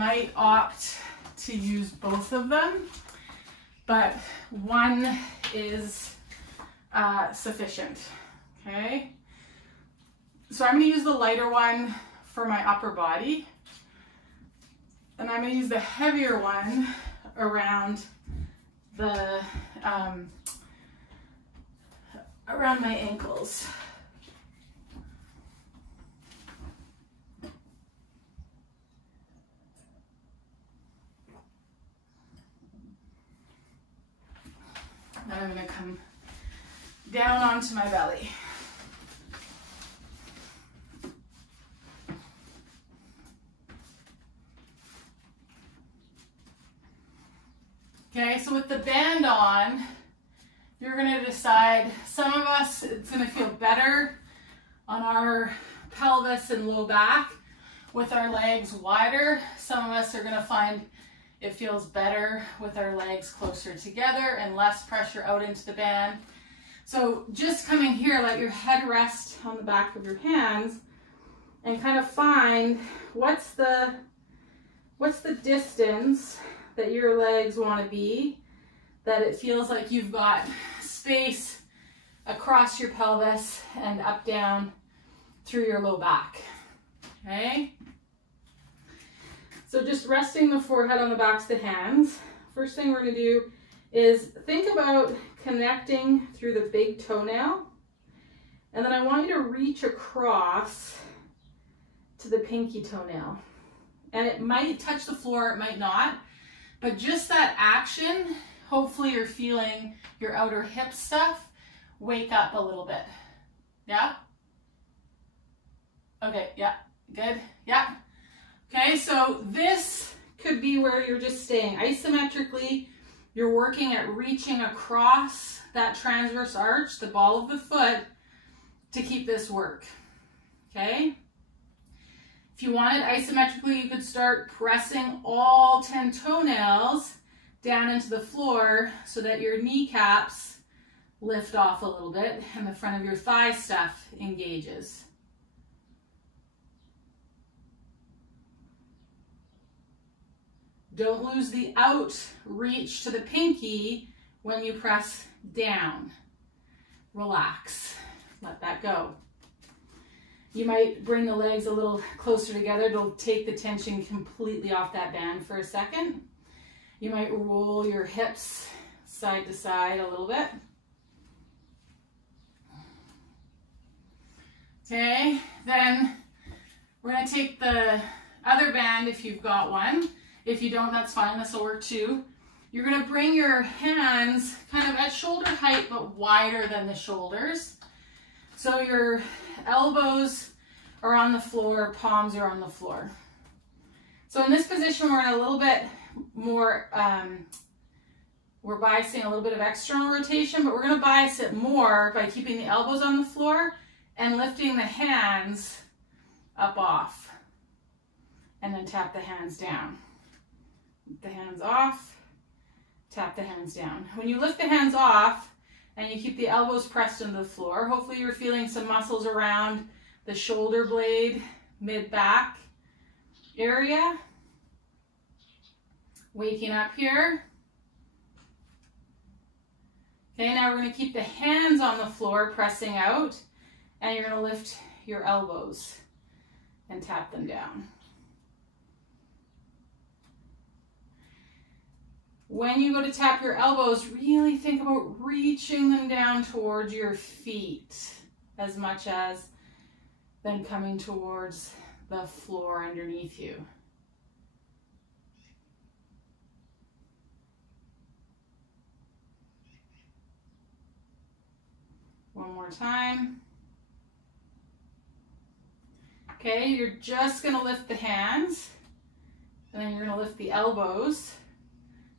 Might opt to use both of them, but one is sufficient, okay? So I'm gonna use the lighter one for my upper body, and I'm gonna use the heavier one around the, around my ankles. Then I'm going to come down onto my belly. Okay, so with the band on, you're going to decide, some of us, it's going to feel better on our pelvis and low back with our legs wider. Some of us are going to find it feels better with our legs closer together and less pressure out into the band. So just coming here, let your head rest on the back of your hands and kind of find what's the distance that your legs want to be, that it feels like you've got space across your pelvis and up down through your low back, okay? So just resting the forehead on the backs of the hands. First thing we're going to do is think about connecting through the big toenail. And then I want you to reach across to the pinky toenail. And it might touch the floor, it might not. But just that action, hopefully you're feeling your outer hip stuff wake up a little bit. Yeah? Okay, yeah, good, yeah. Okay, so this could be where you're just staying isometrically. You're working at reaching across that transverse arch, the ball of the foot, to keep this work, okay? If you wanted isometrically, you could start pressing all 10 toenails down into the floor so that your kneecaps lift off a little bit and the front of your thigh stuff engages. Don't lose the out reach to the pinky when you press down. Relax, let that go. You might bring the legs a little closer together. It'll take the tension completely off that band for a second. You might roll your hips side to side a little bit. Okay, then we're going to take the other band if you've got one. If you don't, that's fine, this will work too. You're going to bring your hands kind of at shoulder height but wider than the shoulders. So your elbows are on the floor, palms are on the floor. So in this position we're in a little bit more, we're biasing a little bit of external rotation, but we're going to bias it more by keeping the elbows on the floor and lifting the hands up off. And then tap the hands down. The hands off, tap the hands down. When you lift the hands off and you keep the elbows pressed into the floor, hopefully you're feeling some muscles around the shoulder blade, mid-back area. Waking up here. Okay, now we're going to keep the hands on the floor pressing out, and you're going to lift your elbows and tap them down. When you go to tap your elbows, really think about reaching them down towards your feet as much as then coming towards the floor underneath you. One more time. Okay, you're just going to lift the hands, and then you're going to lift the elbows.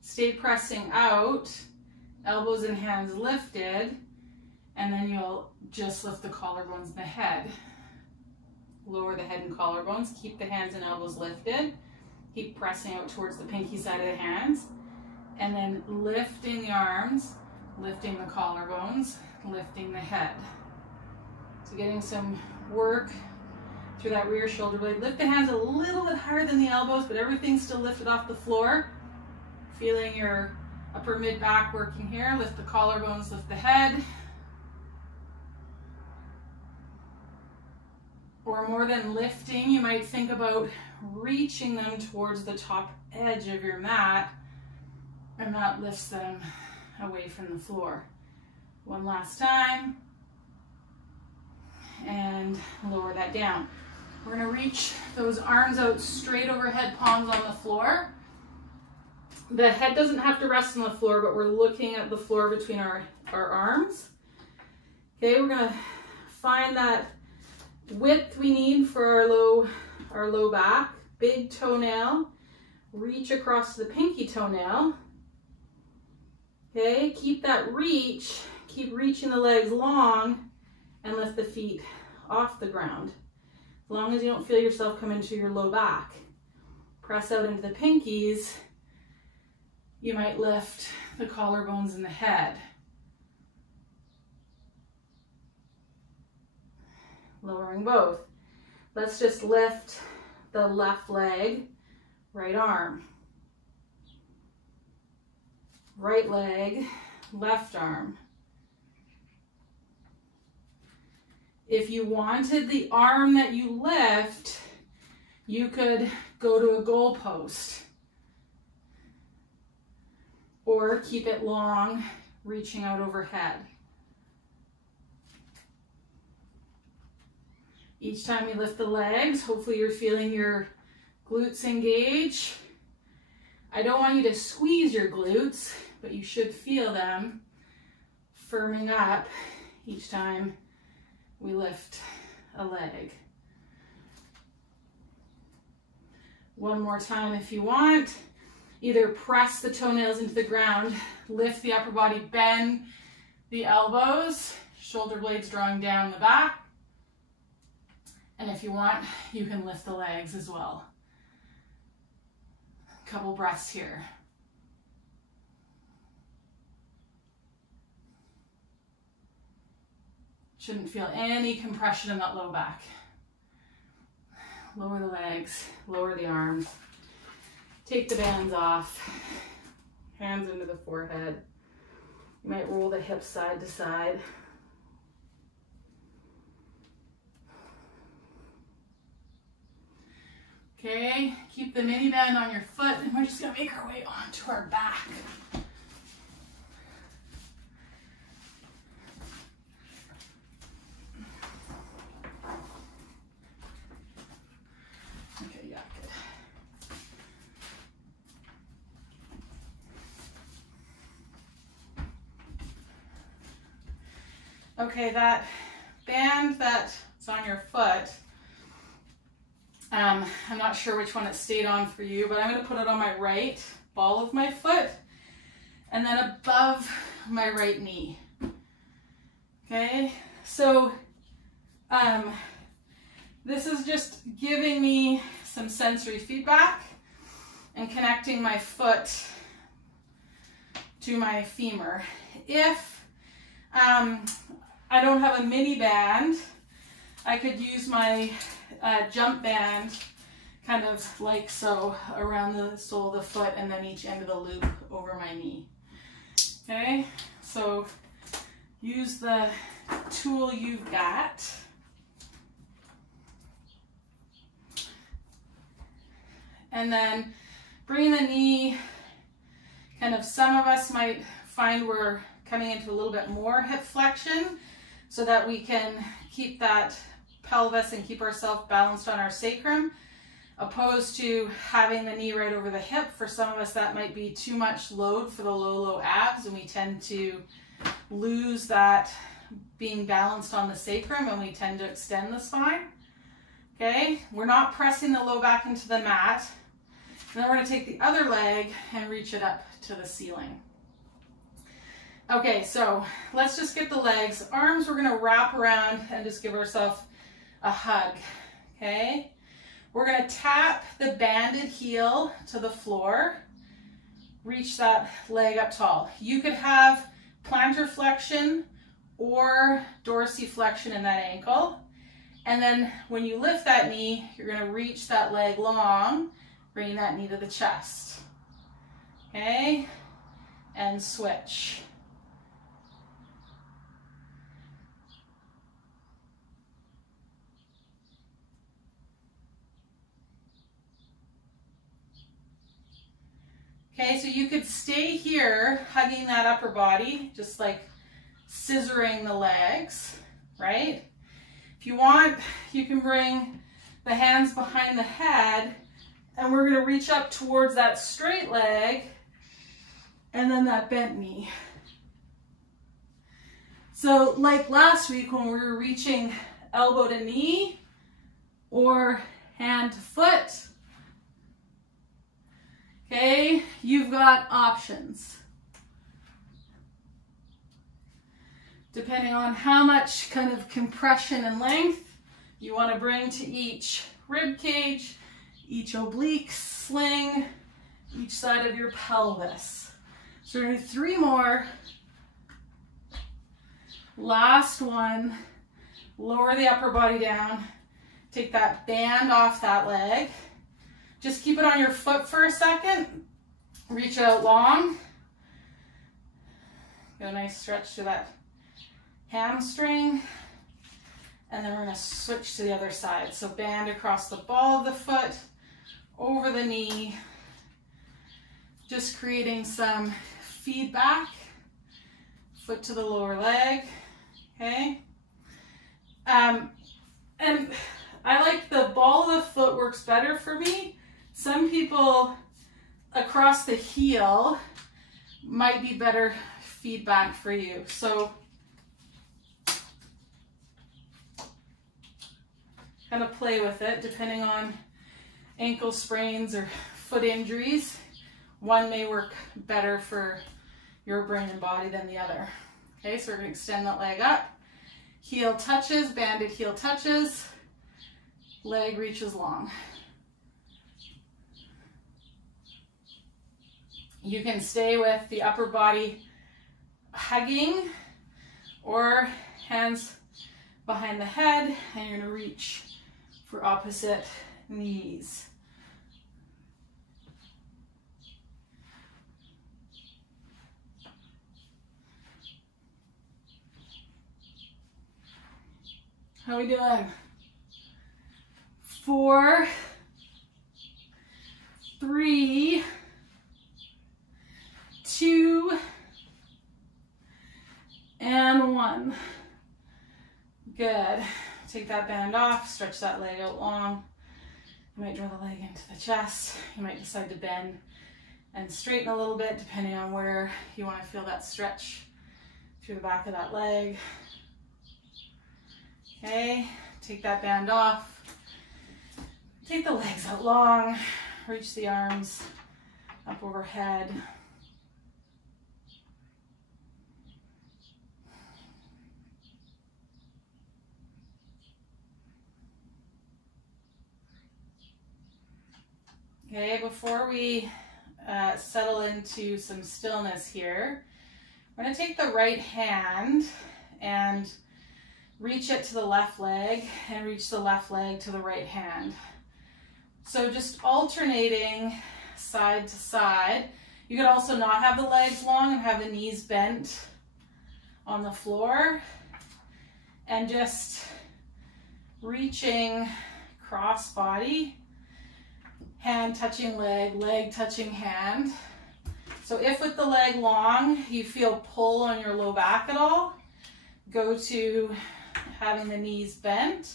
Stay pressing out, elbows and hands lifted, and then you'll just lift the collarbones and the head. Lower the head and collarbones, keep the hands and elbows lifted. Keep pressing out towards the pinky side of the hands, and then lifting the arms, lifting the collarbones, lifting the head. So getting some work through that rear shoulder blade. Lift the hands a little bit higher than the elbows, but everything's still lifted off the floor. Feeling your upper mid back working here. Lift the collarbones, lift the head. Or more than lifting, you might think about reaching them towards the top edge of your mat, and that lifts them away from the floor. One last time. And lower that down. We're gonna reach those arms out straight overhead, palms on the floor. The head doesn't have to rest on the floor, but we're looking at the floor between our arms. Okay, we're gonna find that width we need for our low back. Big toenail, reach across the pinky toenail. Okay, keep that reach, keep reaching the legs long, and lift the feet off the ground. As long as you don't feel yourself come into your low back. Press out into the pinkies. You might lift the collarbones and the head. Lowering both. Let's just lift the left leg, right arm. Right leg, left arm. If you wanted the arm that you lift, you could go to a goalpost. Or keep it long, reaching out overhead. Each time you lift the legs, hopefully you're feeling your glutes engage. I don't want you to squeeze your glutes, but you should feel them firming up each time we lift a leg. One more time if you want. Either press the toenails into the ground, lift the upper body, bend the elbows, shoulder blades drawing down the back. And if you want, you can lift the legs as well. Couple breaths here. Shouldn't feel any compression in that low back. Lower the legs, lower the arms. Take the bands off. Hands into the forehead. You might roll the hips side to side. Okay, keep the mini band on your foot, and we're just gonna make our way onto our back. Okay, yeah, good. Okay, that band that's on your foot, I'm not sure which one it stayed on for you, but I'm going to put it on my right ball of my foot and then above my right knee. Okay, so this is just giving me some sensory feedback and connecting my foot to my femur. If I don't have a mini band, I could use my jump band kind of like so around the sole of the foot and then each end of the loop over my knee. Okay, so use the tool you've got. And then bring the knee, kind of some of us might find we're coming into a little bit more hip flexion so that we can keep that pelvis and keep ourselves balanced on our sacrum, opposed to having the knee right over the hip. For some of us that might be too much load for the low abs, and we tend to lose that being balanced on the sacrum and we tend to extend the spine. Okay, we're not pressing the low back into the mat. And then we're going to take the other leg and reach it up to the ceiling. Okay, so let's just get the legs. Arms we're going to wrap around and just give ourselves a hug. Okay, we're going to tap the banded heel to the floor. Reach that leg up tall. You could have plantar flexion or dorsiflexion in that ankle. And then when you lift that knee, you're going to reach that leg long, bringing that knee to the chest. Okay? And switch. Okay, so you could stay here, hugging that upper body, just like scissoring the legs, right? If you want, you can bring the hands behind the head, and we're gonna reach up towards that straight leg, and then that bent knee. So like last week when we were reaching elbow to knee, or hand to foot, okay, you've got options. Depending on how much kind of compression and length you want to bring to each rib cage, each oblique sling, each side of your pelvis. So we're going to do 3 more. Last one. Lower the upper body down. Take that band off that leg. Just keep it on your foot for a second. Reach out long. Get a nice stretch to that hamstring. And then we're going to switch to the other side. So band across the ball of the foot, over the knee. Just creating some feedback. Foot to the lower leg. Okay. And I like the ball of the foot works better for me. Some people across the heel might be better feedback for you. So kind of play with it depending on ankle sprains or foot injuries. One may work better for your brain and body than the other. Okay, so we're going to extend that leg up. Heel touches, banded heel touches. Leg reaches long. You can stay with the upper body hugging or hands behind the head, and you're going to reach for opposite knees. How we doing? 4, 3, 2, and 1. Good. Take that band off, stretch that leg out long. You might draw the leg into the chest. You might decide to bend and straighten a little bit depending on where you want to feel that stretch through the back of that leg. Okay, take that band off. Take the legs out long, reach the arms up overhead. Okay, before we settle into some stillness here, we're going to take the right hand and reach it to the left leg and reach the left leg to the right hand. So just alternating side to side. You could also not have the legs long and have the knees bent on the floor, and just reaching cross body, hand touching leg, leg touching hand. So if with the leg long you feel pull on your low back at all, go to having the knees bent.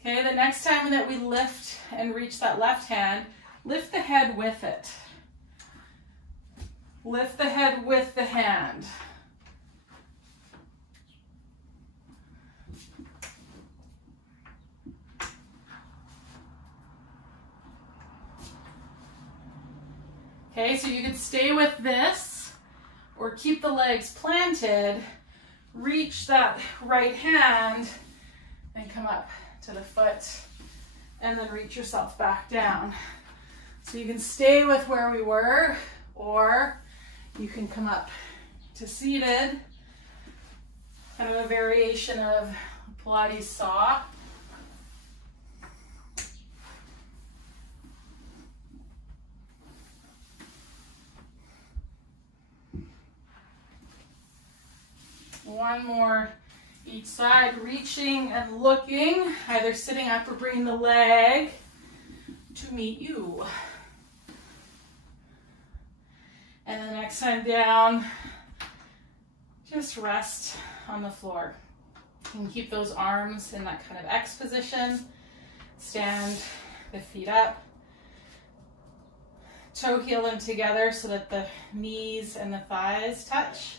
Okay, the next time that we lift and reach that left hand, lift the head with it. Lift the head with the hand. Okay, so you could stay with this or keep the legs planted, reach that right hand and come up to the foot, and then reach yourself back down. So you can stay with where we were, or you can come up to seated, kind of a variation of Pilates saw. One more each side, reaching and looking, either sitting up or bringing the leg to meet you. And the next time down, just rest on the floor. You can keep those arms in that kind of X position. Stand the feet up. Toe heel them together so that the knees and the thighs touch.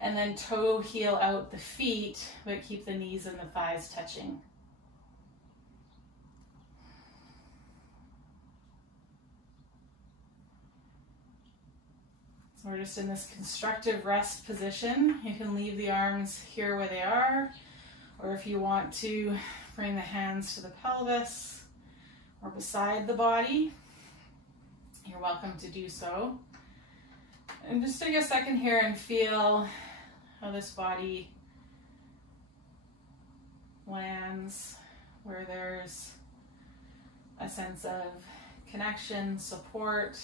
And then toe heel out the feet, but keep the knees and the thighs touching. So we're just in this constructive rest position. You can leave the arms here where they are, or if you want to, bring the hands to the pelvis or beside the body, you're welcome to do so. And just take a second here and feel how this body lands, where there's a sense of connection, support,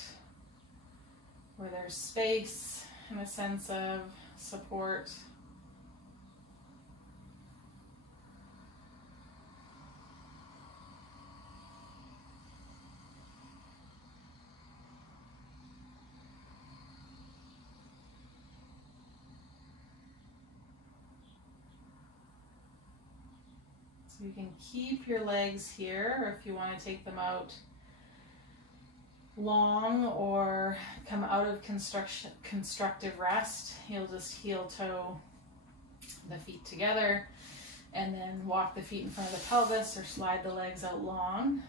where there's space and a sense of support. So you can keep your legs here, or if you want to take them out long or come out of constructive rest, you'll just heel toe the feet together and then walk the feet in front of the pelvis or slide the legs out long.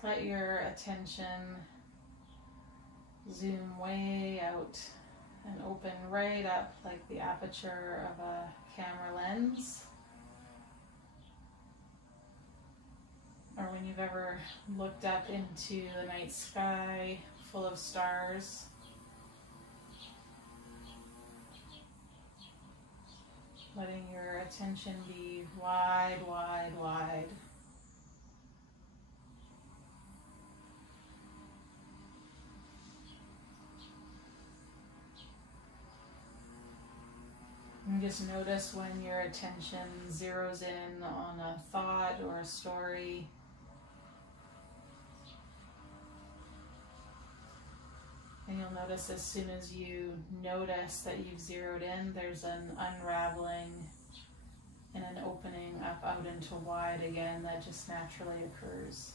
Let your attention zoom way out and open right up like the aperture of a camera lens. Or when you've ever looked up into the night sky full of stars. Letting your attention be wide, wide, wide. And just notice when your attention zeroes in on a thought or a story. And you'll notice as soon as you notice that you've zeroed in, there's an unraveling and an opening up out into wide again that just naturally occurs.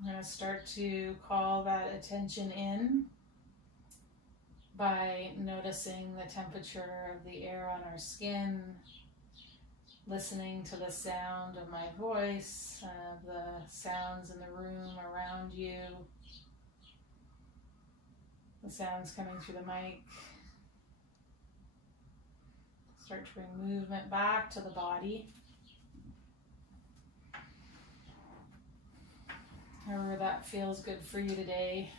I'm going to start to call that attention in by noticing the temperature of the air on our skin, listening to the sound of my voice, the sounds in the room around you, the sounds coming through the mic. Start to bring movement back to the body. However that feels good for you today.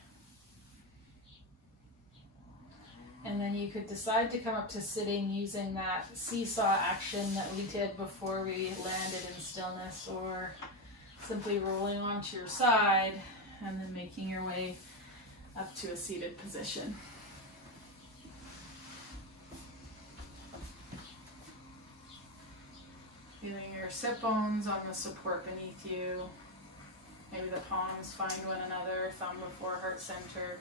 And then you could decide to come up to sitting using that seesaw action that we did before we landed in stillness, or simply rolling onto your side and then making your way up to a seated position. Feeling your sit bones on the support beneath you. Maybe the palms find one another, thumb before heart center.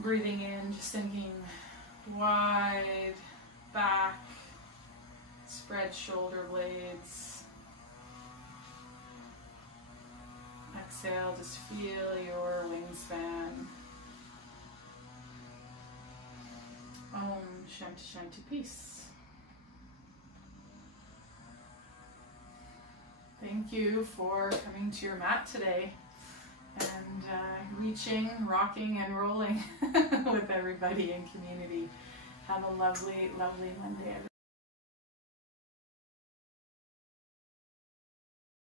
Breathing in, just thinking wide back, spread shoulder blades. Exhale, just feel your wingspan. Om Shanti Shanti, peace. Thank you for coming to your mat today and reaching, rocking, and rolling with everybody in community. Have a lovely, lovely Monday, everyone.